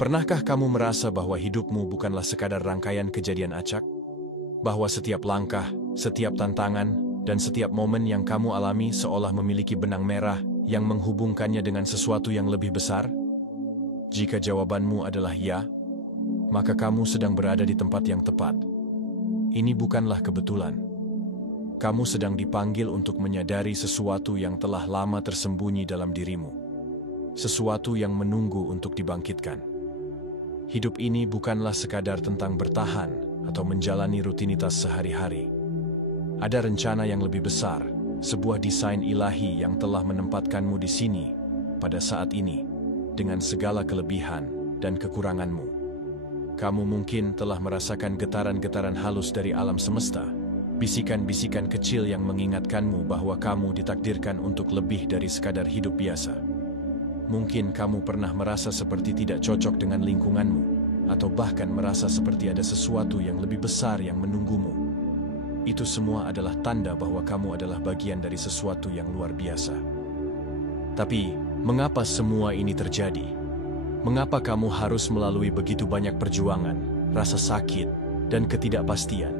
Pernahkah kamu merasa bahwa hidupmu bukanlah sekadar rangkaian kejadian acak? Bahwa setiap langkah, setiap tantangan, dan setiap momen yang kamu alami seolah memiliki benang merah yang menghubungkannya dengan sesuatu yang lebih besar? Jika jawabanmu adalah ya, maka kamu sedang berada di tempat yang tepat. Ini bukanlah kebetulan. Kamu sedang dipanggil untuk menyadari sesuatu yang telah lama tersembunyi dalam dirimu. Sesuatu yang menunggu untuk dibangkitkan. Hidup ini bukanlah sekadar tentang bertahan atau menjalani rutinitas sehari-hari. Ada rencana yang lebih besar, sebuah desain ilahi yang telah menempatkanmu di sini pada saat ini, dengan segala kelebihan dan kekuranganmu. Kamu mungkin telah merasakan getaran-getaran halus dari alam semesta, bisikan-bisikan kecil yang mengingatkanmu bahwa kamu ditakdirkan untuk lebih dari sekadar hidup biasa. Mungkin kamu pernah merasa seperti tidak cocok dengan lingkunganmu, atau bahkan merasa seperti ada sesuatu yang lebih besar yang menunggumu. Itu semua adalah tanda bahwa kamu adalah bagian dari sesuatu yang luar biasa. Tapi, mengapa semua ini terjadi? Mengapa kamu harus melalui begitu banyak perjuangan, rasa sakit, dan ketidakpastian?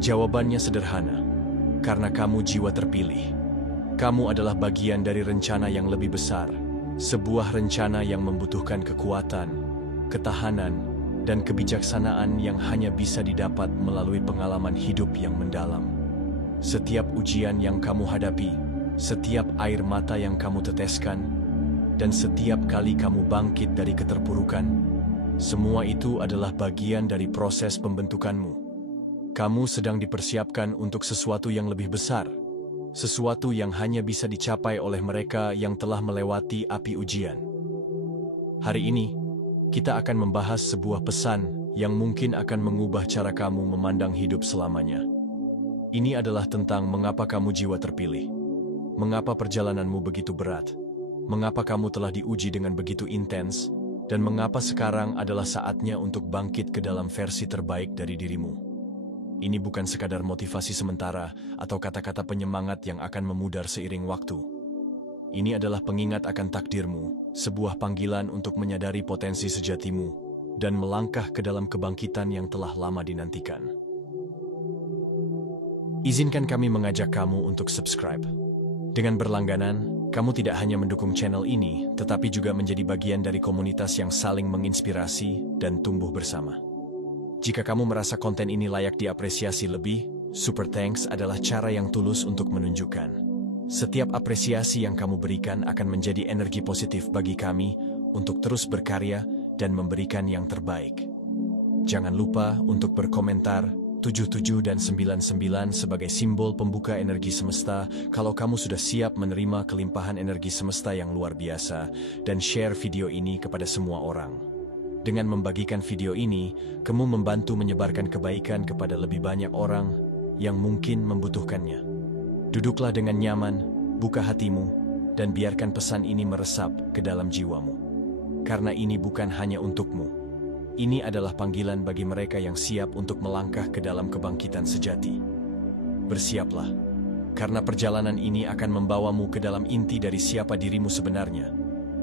Jawabannya sederhana, karena kamu jiwa terpilih. Kamu adalah bagian dari rencana yang lebih besar. Sebuah rencana yang membutuhkan kekuatan, ketahanan, dan kebijaksanaan yang hanya bisa didapat melalui pengalaman hidup yang mendalam. Setiap ujian yang kamu hadapi, setiap air mata yang kamu teteskan, dan setiap kali kamu bangkit dari keterpurukan, semua itu adalah bagian dari proses pembentukanmu. Kamu sedang dipersiapkan untuk sesuatu yang lebih besar. Sesuatu yang hanya bisa dicapai oleh mereka yang telah melewati api ujian. Hari ini, kita akan membahas sebuah pesan yang mungkin akan mengubah cara kamu memandang hidup selamanya. Ini adalah tentang mengapa kamu jiwa terpilih. Mengapa perjalananmu begitu berat. Mengapa kamu telah diuji dengan begitu intens. Dan mengapa sekarang adalah saatnya untuk bangkit ke dalam versi terbaik dari dirimu. Ini bukan sekadar motivasi sementara atau kata-kata penyemangat yang akan memudar seiring waktu. Ini adalah pengingat akan takdirmu, sebuah panggilan untuk menyadari potensi sejatimu, dan melangkah ke dalam kebangkitan yang telah lama dinantikan. Izinkan kami mengajak kamu untuk subscribe. Dengan berlangganan, kamu tidak hanya mendukung channel ini, tetapi juga menjadi bagian dari komunitas yang saling menginspirasi dan tumbuh bersama. Jika kamu merasa konten ini layak diapresiasi lebih, super thanks adalah cara yang tulus untuk menunjukkan. Setiap apresiasi yang kamu berikan akan menjadi energi positif bagi kami untuk terus berkarya dan memberikan yang terbaik. Jangan lupa untuk berkomentar 77 dan 99 sebagai simbol pembuka energi semesta kalau kamu sudah siap menerima kelimpahan energi semesta yang luar biasa, dan share video ini kepada semua orang. Dengan membagikan video ini, kamu membantu menyebarkan kebaikan kepada lebih banyak orang yang mungkin membutuhkannya. Duduklah dengan nyaman, buka hatimu, dan biarkan pesan ini meresap ke dalam jiwamu. Karena ini bukan hanya untukmu. Ini adalah panggilan bagi mereka yang siap untuk melangkah ke dalam kebangkitan sejati. Bersiaplah, karena perjalanan ini akan membawamu ke dalam inti dari siapa dirimu sebenarnya,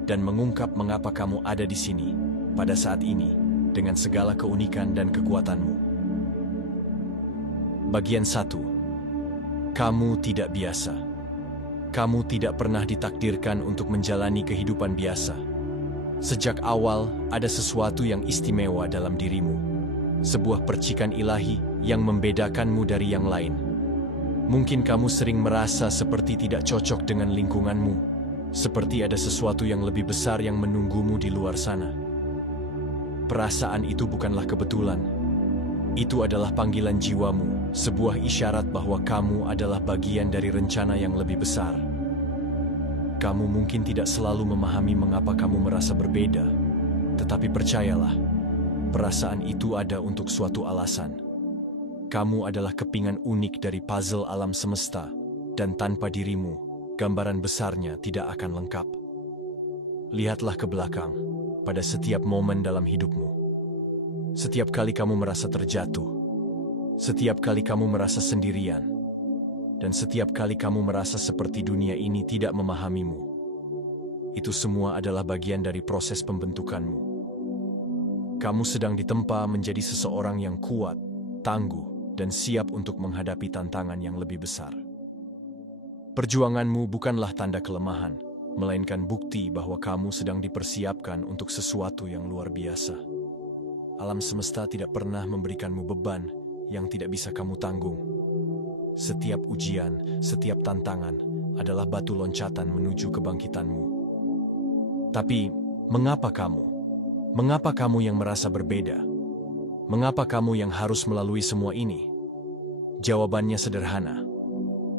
dan mengungkap mengapa kamu ada di sini pada saat ini, dengan segala keunikan dan kekuatanmu. Bagian 1. Kamu tidak biasa. Kamu tidak pernah ditakdirkan untuk menjalani kehidupan biasa. Sejak awal, ada sesuatu yang istimewa dalam dirimu. Sebuah percikan ilahi yang membedakanmu dari yang lain. Mungkin kamu sering merasa seperti tidak cocok dengan lingkunganmu, seperti ada sesuatu yang lebih besar yang menunggumu di luar sana. Perasaan itu bukanlah kebetulan. Itu adalah panggilan jiwamu, sebuah isyarat bahwa kamu adalah bagian dari rencana yang lebih besar. Kamu mungkin tidak selalu memahami mengapa kamu merasa berbeda, tetapi percayalah, perasaan itu ada untuk suatu alasan. Kamu adalah kepingan unik dari puzzle alam semesta, dan tanpa dirimu, gambaran besarnya tidak akan lengkap. Lihatlah ke belakang. Pada setiap momen dalam hidupmu. Setiap kali kamu merasa terjatuh, setiap kali kamu merasa sendirian, dan setiap kali kamu merasa seperti dunia ini tidak memahamimu. Itu semua adalah bagian dari proses pembentukanmu. Kamu sedang ditempa menjadi seseorang yang kuat, tangguh, dan siap untuk menghadapi tantangan yang lebih besar. Perjuanganmu bukanlah tanda kelemahan, melainkan bukti bahwa kamu sedang dipersiapkan untuk sesuatu yang luar biasa. Alam semesta tidak pernah memberikanmu beban yang tidak bisa kamu tanggung. Setiap ujian, setiap tantangan adalah batu loncatan menuju kebangkitanmu. Tapi, mengapa kamu? Mengapa kamu yang merasa berbeda? Mengapa kamu yang harus melalui semua ini? Jawabannya sederhana.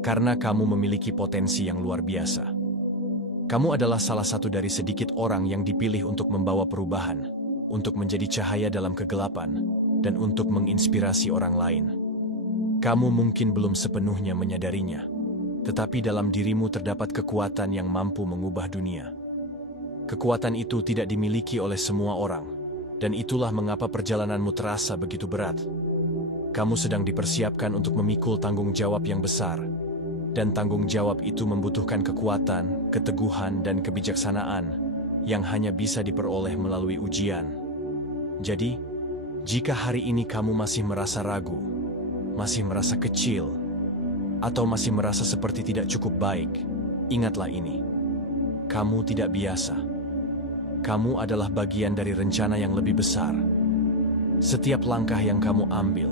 Karena kamu memiliki potensi yang luar biasa. Kamu adalah salah satu dari sedikit orang yang dipilih untuk membawa perubahan, untuk menjadi cahaya dalam kegelapan, dan untuk menginspirasi orang lain. Kamu mungkin belum sepenuhnya menyadarinya, tetapi dalam dirimu terdapat kekuatan yang mampu mengubah dunia. Kekuatan itu tidak dimiliki oleh semua orang, dan itulah mengapa perjalananmu terasa begitu berat. Kamu sedang dipersiapkan untuk memikul tanggung jawab yang besar, dan tanggung jawab itu membutuhkan kekuatan, keteguhan, dan kebijaksanaan yang hanya bisa diperoleh melalui ujian. Jadi, jika hari ini kamu masih merasa ragu, masih merasa kecil, atau masih merasa seperti tidak cukup baik, ingatlah ini. Kamu tidak biasa. Kamu adalah bagian dari rencana yang lebih besar. Setiap langkah yang kamu ambil,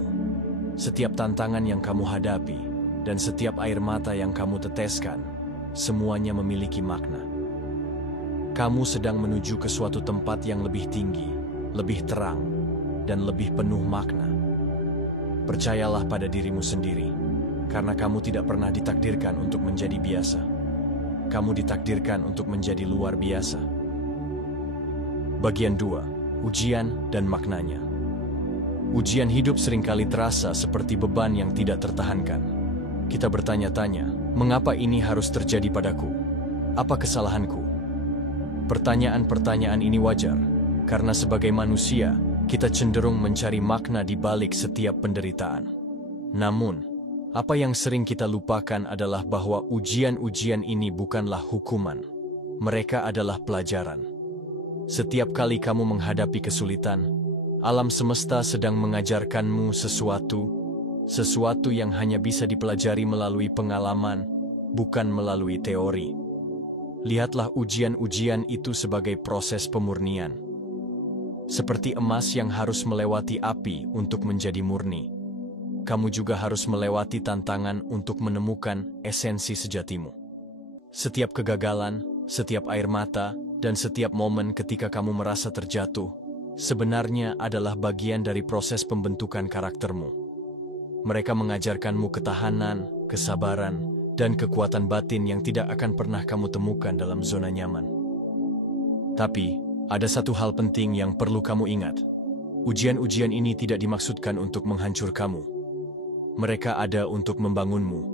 setiap tantangan yang kamu hadapi, dan setiap air mata yang kamu teteskan, semuanya memiliki makna. Kamu sedang menuju ke suatu tempat yang lebih tinggi, lebih terang, dan lebih penuh makna. Percayalah pada dirimu sendiri, karena kamu tidak pernah ditakdirkan untuk menjadi biasa. Kamu ditakdirkan untuk menjadi luar biasa. Bagian 2. Ujian dan maknanya. Ujian hidup seringkali terasa seperti beban yang tidak tertahankan. Kita bertanya-tanya, mengapa ini harus terjadi padaku? Apa kesalahanku? Pertanyaan-pertanyaan ini wajar, karena sebagai manusia, kita cenderung mencari makna di balik setiap penderitaan. Namun, apa yang sering kita lupakan adalah bahwa ujian-ujian ini bukanlah hukuman. Mereka adalah pelajaran. Setiap kali kamu menghadapi kesulitan, alam semesta sedang mengajarkanmu sesuatu yang hanya bisa dipelajari melalui pengalaman, bukan melalui teori. Lihatlah ujian-ujian itu sebagai proses pemurnian. Seperti emas yang harus melewati api untuk menjadi murni, kamu juga harus melewati tantangan untuk menemukan esensi sejatimu. Setiap kegagalan, setiap air mata, dan setiap momen ketika kamu merasa terjatuh, sebenarnya adalah bagian dari proses pembentukan karaktermu. Mereka mengajarkanmu ketahanan, kesabaran, dan kekuatan batin yang tidak akan pernah kamu temukan dalam zona nyaman. Tapi, ada satu hal penting yang perlu kamu ingat. Ujian-ujian ini tidak dimaksudkan untuk menghancur kamu. Mereka ada untuk membangunmu.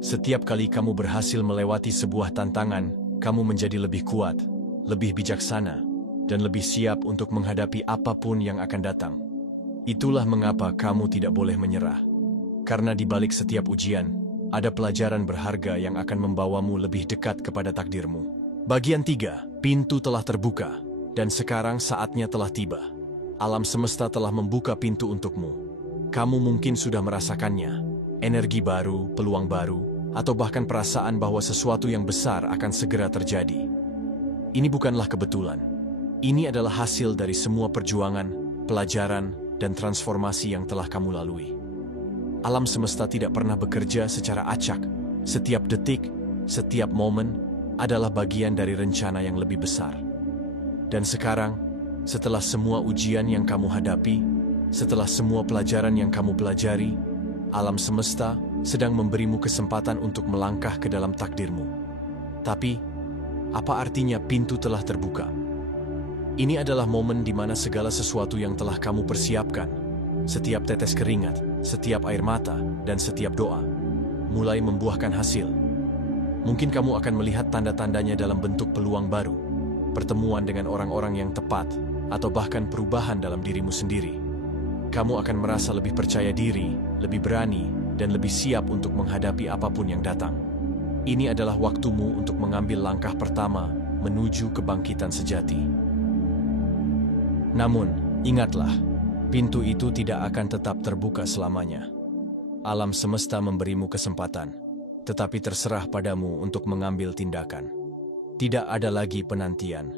Setiap kali kamu berhasil melewati sebuah tantangan, kamu menjadi lebih kuat, lebih bijaksana, dan lebih siap untuk menghadapi apapun yang akan datang. Itulah mengapa kamu tidak boleh menyerah. Karena di balik setiap ujian, ada pelajaran berharga yang akan membawamu lebih dekat kepada takdirmu. Bagian 3, pintu telah terbuka, dan sekarang saatnya telah tiba. Alam semesta telah membuka pintu untukmu. Kamu mungkin sudah merasakannya, energi baru, peluang baru, atau bahkan perasaan bahwa sesuatu yang besar akan segera terjadi. Ini bukanlah kebetulan. Ini adalah hasil dari semua perjuangan, pelajaran, dan transformasi yang telah kamu lalui. Alam semesta tidak pernah bekerja secara acak. Setiap detik, setiap momen adalah bagian dari rencana yang lebih besar. Dan sekarang, setelah semua ujian yang kamu hadapi, setelah semua pelajaran yang kamu pelajari, alam semesta sedang memberimu kesempatan untuk melangkah ke dalam takdirmu. Tapi, apa artinya pintu telah terbuka? Ini adalah momen di mana segala sesuatu yang telah kamu persiapkan, setiap tetes keringat, setiap air mata, dan setiap doa, mulai membuahkan hasil. Mungkin kamu akan melihat tanda-tandanya dalam bentuk peluang baru, pertemuan dengan orang-orang yang tepat, atau bahkan perubahan dalam dirimu sendiri. Kamu akan merasa lebih percaya diri, lebih berani, dan lebih siap untuk menghadapi apapun yang datang. Ini adalah waktumu untuk mengambil langkah pertama menuju kebangkitan sejati. Namun, Ingatlah, pintu itu tidak akan tetap terbuka selamanya. Alam semesta memberimu kesempatan, tetapi terserah padamu untuk mengambil tindakan. Tidak ada lagi penantian.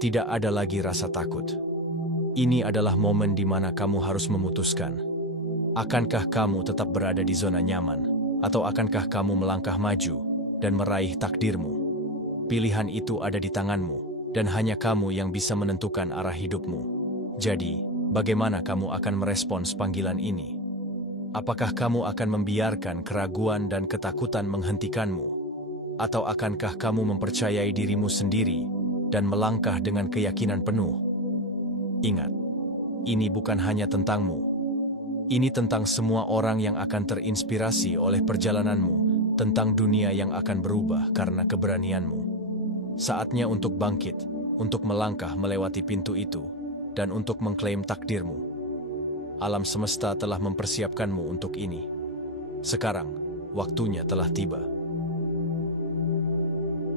Tidak ada lagi rasa takut. Ini adalah momen di mana kamu harus memutuskan. Akankah kamu tetap berada di zona nyaman, atau akankah kamu melangkah maju dan meraih takdirmu? Pilihan itu ada di tanganmu, dan hanya kamu yang bisa menentukan arah hidupmu. Jadi, bagaimana kamu akan merespons panggilan ini? Apakah kamu akan membiarkan keraguan dan ketakutan menghentikanmu? Atau akankah kamu mempercayai dirimu sendiri dan melangkah dengan keyakinan penuh? Ingat, ini bukan hanya tentangmu. Ini tentang semua orang yang akan terinspirasi oleh perjalananmu, tentang dunia yang akan berubah karena keberanianmu. Saatnya untuk bangkit, untuk melangkah melewati pintu itu, dan untuk mengklaim takdirmu. Alam semesta telah mempersiapkanmu untuk ini. Sekarang, waktunya telah tiba.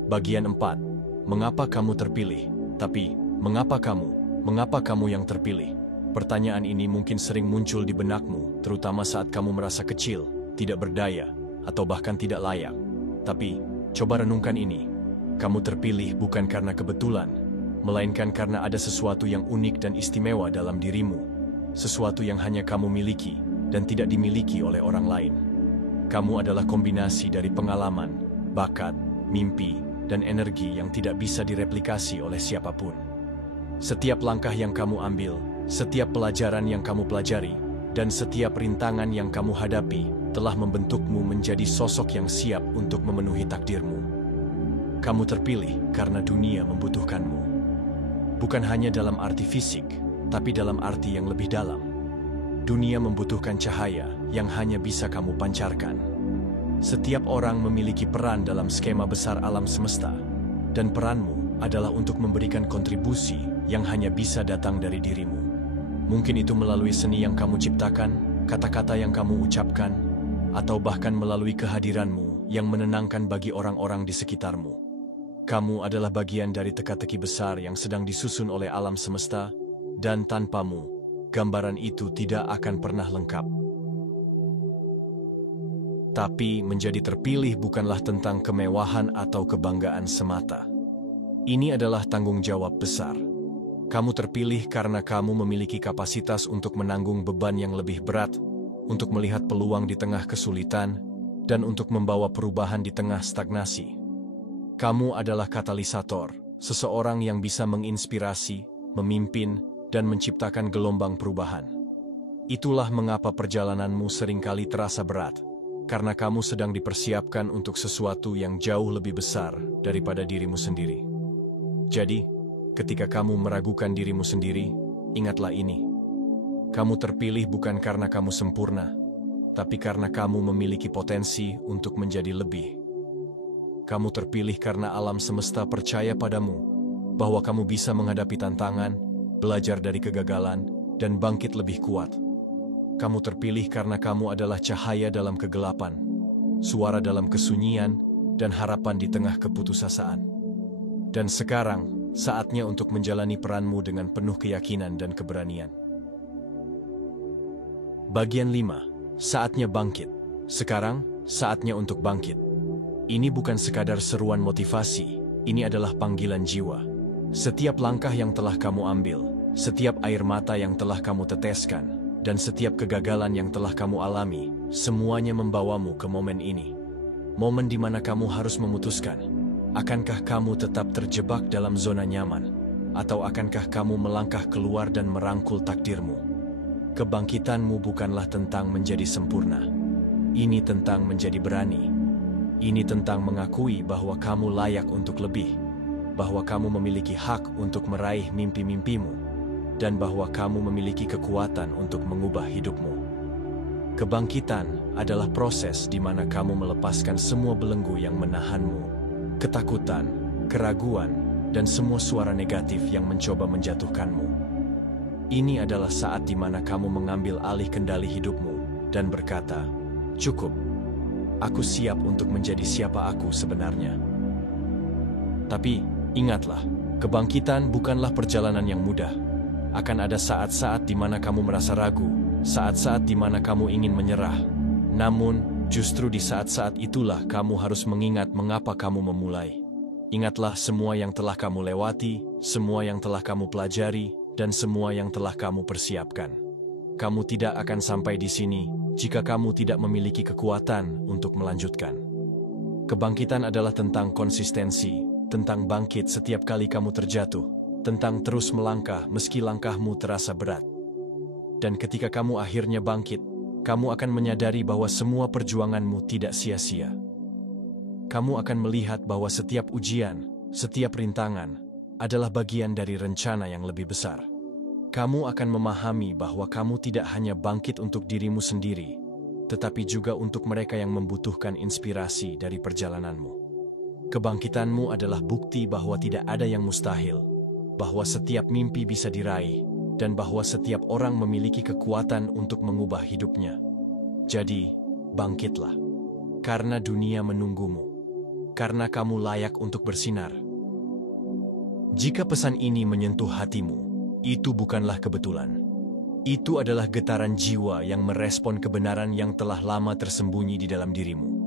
Bagian 4. Mengapa kamu terpilih? Tapi, mengapa kamu yang terpilih? Pertanyaan ini mungkin sering muncul di benakmu, terutama saat kamu merasa kecil, tidak berdaya, atau bahkan tidak layak. Tapi, coba renungkan ini. Kamu terpilih bukan karena kebetulan, melainkan karena ada sesuatu yang unik dan istimewa dalam dirimu. Sesuatu yang hanya kamu miliki dan tidak dimiliki oleh orang lain. Kamu adalah kombinasi dari pengalaman, bakat, mimpi, dan energi yang tidak bisa direplikasi oleh siapapun. Setiap langkah yang kamu ambil, setiap pelajaran yang kamu pelajari, dan setiap rintangan yang kamu hadapi telah membentukmu menjadi sosok yang siap untuk memenuhi takdirmu. Kamu terpilih karena dunia membutuhkanmu. Bukan hanya dalam arti fisik, tapi dalam arti yang lebih dalam. Dunia membutuhkan cahaya yang hanya bisa kamu pancarkan. Setiap orang memiliki peran dalam skema besar alam semesta, dan peranmu adalah untuk memberikan kontribusi yang hanya bisa datang dari dirimu. Mungkin itu melalui seni yang kamu ciptakan, kata-kata yang kamu ucapkan, atau bahkan melalui kehadiranmu yang menenangkan bagi orang-orang di sekitarmu. Kamu adalah bagian dari teka-teki besar yang sedang disusun oleh alam semesta, dan tanpamu, gambaran itu tidak akan pernah lengkap. Tapi menjadi terpilih bukanlah tentang kemewahan atau kebanggaan semata. Ini adalah tanggung jawab besar. Kamu terpilih karena kamu memiliki kapasitas untuk menanggung beban yang lebih berat, untuk melihat peluang di tengah kesulitan, dan untuk membawa perubahan di tengah stagnasi. Kamu adalah katalisator, seseorang yang bisa menginspirasi, memimpin, dan menciptakan gelombang perubahan. Itulah mengapa perjalananmu seringkali terasa berat, karena kamu sedang dipersiapkan untuk sesuatu yang jauh lebih besar daripada dirimu sendiri. Jadi, ketika kamu meragukan dirimu sendiri, ingatlah ini. Kamu terpilih bukan karena kamu sempurna, tapi karena kamu memiliki potensi untuk menjadi lebih. Kamu terpilih karena alam semesta percaya padamu, bahwa kamu bisa menghadapi tantangan, belajar dari kegagalan, dan bangkit lebih kuat. Kamu terpilih karena kamu adalah cahaya dalam kegelapan, suara dalam kesunyian, dan harapan di tengah keputusasaan. Dan sekarang, saatnya untuk menjalani peranmu dengan penuh keyakinan dan keberanian. Bagian 5. Saatnya bangkit. Sekarang, saatnya untuk bangkit. Ini bukan sekadar seruan motivasi, ini adalah panggilan jiwa. Setiap langkah yang telah kamu ambil, setiap air mata yang telah kamu teteskan, dan setiap kegagalan yang telah kamu alami, semuanya membawamu ke momen ini. Momen di mana kamu harus memutuskan, akankah kamu tetap terjebak dalam zona nyaman, atau akankah kamu melangkah keluar dan merangkul takdirmu? Kebangkitanmu bukanlah tentang menjadi sempurna. Ini tentang menjadi berani. Ini tentang mengakui bahwa kamu layak untuk lebih, bahwa kamu memiliki hak untuk meraih mimpi-mimpimu, dan bahwa kamu memiliki kekuatan untuk mengubah hidupmu. Kebangkitan adalah proses di mana kamu melepaskan semua belenggu yang menahanmu, ketakutan, keraguan, dan semua suara negatif yang mencoba menjatuhkanmu. Ini adalah saat di mana kamu mengambil alih kendali hidupmu dan berkata, "Cukup, aku siap untuk menjadi siapa aku sebenarnya." Tapi, ingatlah, kebangkitan bukanlah perjalanan yang mudah. Akan ada saat-saat di mana kamu merasa ragu, saat-saat di mana kamu ingin menyerah. Namun, justru di saat-saat itulah kamu harus mengingat mengapa kamu memulai. Ingatlah semua yang telah kamu lewati, semua yang telah kamu pelajari, dan semua yang telah kamu persiapkan. Kamu tidak akan sampai di sini jika kamu tidak memiliki kekuatan untuk melanjutkan. Kebangkitan adalah tentang konsistensi, tentang bangkit setiap kali kamu terjatuh, tentang terus melangkah meski langkahmu terasa berat. Dan ketika kamu akhirnya bangkit, kamu akan menyadari bahwa semua perjuanganmu tidak sia-sia. Kamu akan melihat bahwa setiap ujian, setiap rintangan, adalah bagian dari rencana yang lebih besar. Kamu akan memahami bahwa kamu tidak hanya bangkit untuk dirimu sendiri, tetapi juga untuk mereka yang membutuhkan inspirasi dari perjalananmu. Kebangkitanmu adalah bukti bahwa tidak ada yang mustahil, bahwa setiap mimpi bisa diraih, dan bahwa setiap orang memiliki kekuatan untuk mengubah hidupnya. Jadi, bangkitlah. Karena dunia menunggumu. Karena kamu layak untuk bersinar. Jika pesan ini menyentuh hatimu, itu bukanlah kebetulan. Itu adalah getaran jiwa yang merespon kebenaran yang telah lama tersembunyi di dalam dirimu.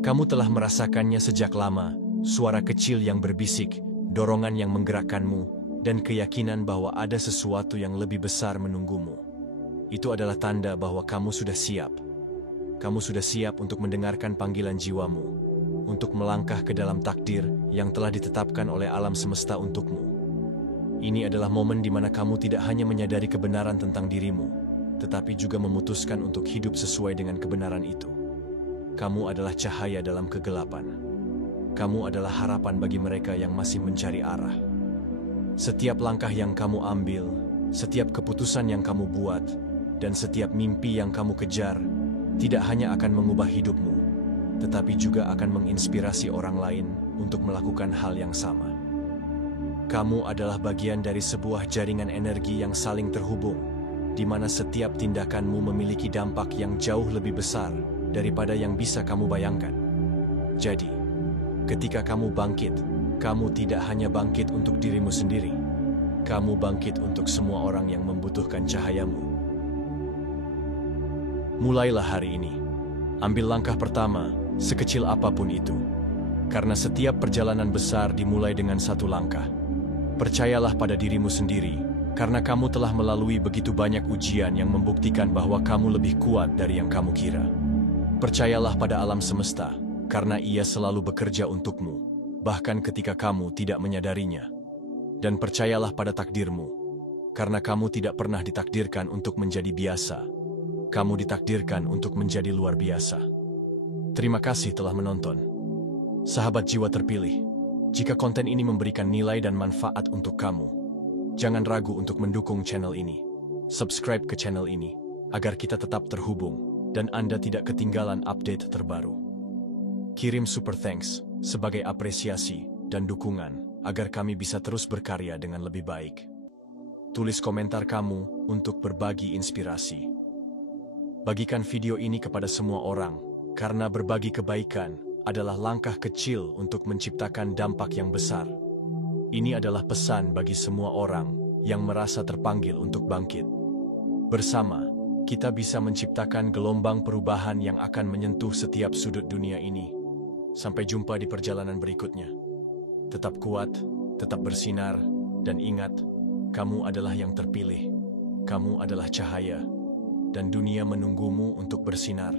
Kamu telah merasakannya sejak lama, suara kecil yang berbisik, dorongan yang menggerakkanmu, dan keyakinan bahwa ada sesuatu yang lebih besar menunggumu. Itu adalah tanda bahwa kamu sudah siap. Kamu sudah siap untuk mendengarkan panggilan jiwamu, untuk melangkah ke dalam takdir yang telah ditetapkan oleh alam semesta untukmu. Ini adalah momen di mana kamu tidak hanya menyadari kebenaran tentang dirimu, tetapi juga memutuskan untuk hidup sesuai dengan kebenaran itu. Kamu adalah cahaya dalam kegelapan. Kamu adalah harapan bagi mereka yang masih mencari arah. Setiap langkah yang kamu ambil, setiap keputusan yang kamu buat, dan setiap mimpi yang kamu kejar, tidak hanya akan mengubah hidupmu, tetapi juga akan menginspirasi orang lain untuk melakukan hal yang sama. Kamu adalah bagian dari sebuah jaringan energi yang saling terhubung, di mana setiap tindakanmu memiliki dampak yang jauh lebih besar daripada yang bisa kamu bayangkan. Jadi, ketika kamu bangkit, kamu tidak hanya bangkit untuk dirimu sendiri. Kamu bangkit untuk semua orang yang membutuhkan cahayamu. Mulailah hari ini. Ambil langkah pertama, sekecil apapun itu. Karena setiap perjalanan besar dimulai dengan satu langkah. Percayalah pada dirimu sendiri, karena kamu telah melalui begitu banyak ujian yang membuktikan bahwa kamu lebih kuat dari yang kamu kira. Percayalah pada alam semesta, karena ia selalu bekerja untukmu, bahkan ketika kamu tidak menyadarinya. Dan percayalah pada takdirmu, karena kamu tidak pernah ditakdirkan untuk menjadi biasa. Kamu ditakdirkan untuk menjadi luar biasa. Terima kasih telah menonton. Sahabat jiwa terpilih, jika konten ini memberikan nilai dan manfaat untuk kamu, jangan ragu untuk mendukung channel ini. Subscribe ke channel ini, agar kita tetap terhubung, dan Anda tidak ketinggalan update terbaru. Kirim super thanks sebagai apresiasi dan dukungan, agar kami bisa terus berkarya dengan lebih baik. Tulis komentar kamu untuk berbagi inspirasi. Bagikan video ini kepada semua orang, karena berbagi kebaikan adalah langkah kecil untuk menciptakan dampak yang besar. Ini adalah pesan bagi semua orang yang merasa terpanggil untuk bangkit. Bersama, kita bisa menciptakan gelombang perubahan yang akan menyentuh setiap sudut dunia ini. Sampai jumpa di perjalanan berikutnya. Tetap kuat, tetap bersinar, dan ingat, kamu adalah yang terpilih. Kamu adalah cahaya, dan dunia menunggumu untuk bersinar.